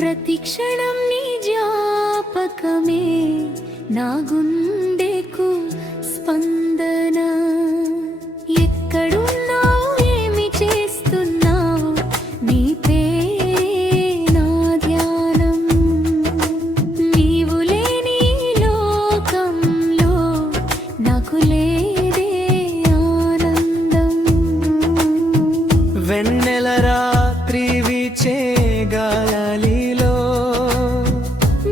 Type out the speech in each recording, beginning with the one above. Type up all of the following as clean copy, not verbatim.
ప్రతి క్షణం నీ జ్ఞాపకమే నా గుండెకు స్పందన. ఎక్కడున్నావు, ఏమి చేస్తున్నావు, నీ పేరే నా ధ్యానం. నీవు లేని లోకంలో నాకు లేదే ఆనందం. వెన్నెల రాత్రి వీచే గాలిలో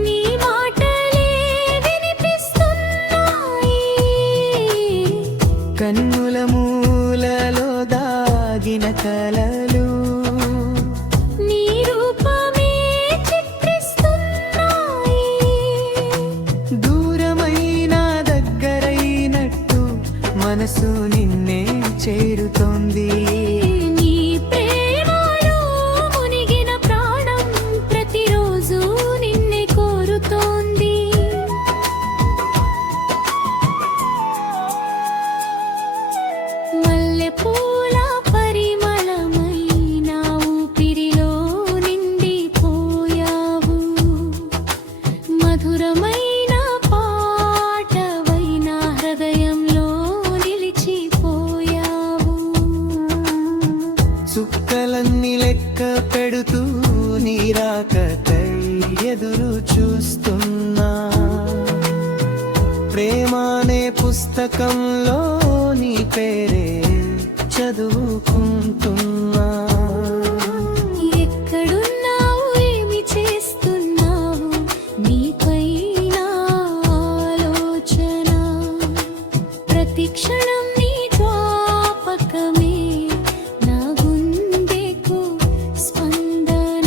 నీ మాటలే వినిపిస్తున్నాయి. కన్నుల మూలలో దాగిన కలలు నీ రూపమే చిత్రిస్తున్నాయి. దూరమైన దగ్గరైనట్టు మనసు నిన్నే చేరుతోంది. నీ ప్రేమలో మునిగిన ప్రాణం ప్రతిరోజు నిన్నే కోరుతోంది. మల్లెపూల పరిమళమై నా ఊపిరిలో నిండిపోయావు. మధురమైన పాటవై నా హృదయంలో నిలిచిపోయావు. చుక్కలన్నీ లెక్క పెడుతూ నీరాకై ఎదురు చూస్తున్నా. ప్రేమానే పుస్తకంలో నీ పేరే చదువుకుంటున్నా. ఎక్కడున్నావు, ఏమి చేస్తున్నావు, నీపై నా ఆలోచన. ప్రతి క్షణం నీ జ్ఞాపకమే నా గుండెకు స్పందన.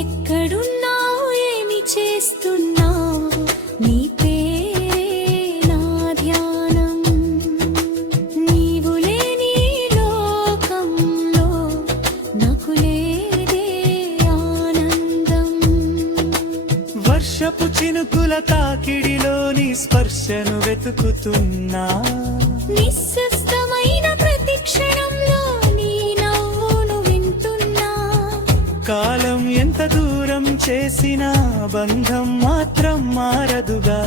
ఎక్కడున్నావు, ఏమి చేస్తున్నావు, నీ పేరే నా ధ్యానం. నీవు లేని లోకంలో నాకు లేదే ఆనందం. వర్షపు చినుకుల తాకిడిలోని స్పర్శను వెతుకుతున్నా. నిస్సస్తమైన ప్రతి క్షణంలో నీ నవ్వును వింటున్నా. కాలం ఎంత దూరం చేసినా బంధం మాత్రం మారదుగా.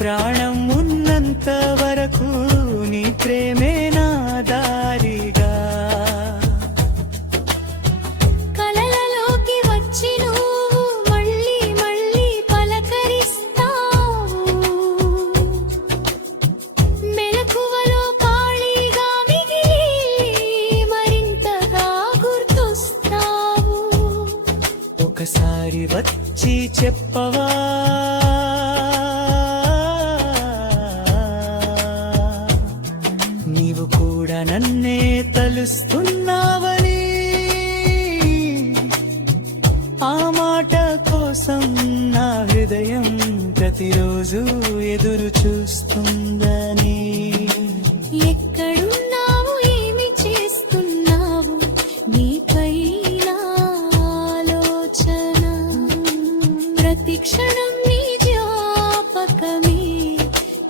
ప్రాణం ఉన్నంత వరకు నీ ప్రేమే నా దారిగా. కలలలోకి వచ్చి నువ్వు మళ్ళీ మళ్ళీ పలకరిస్తావు. మెలకువలో ఖాళీగా మిగిలి మరింతగా గుర్తొస్తావు. ఒకసారి వచ్చి చెప్పవా, నీవు కూడా నన్నే తలుస్తున్నావని. ఆ మాట కోసం నా హృదయం ప్రతిరోజు ఎదురు చూస్తుందని. ఎక్కడున్నావు, ఏమి చేస్తున్నావు, నీపై నా ఆలోచన. ప్రతి క్షణం నీ జ్ఞాపకమే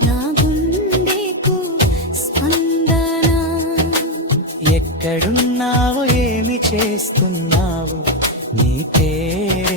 నా గుండెకు స్పందన. ఎక్కడున్నావు, ఏమి చేస్తున్నావు, నీ పేరే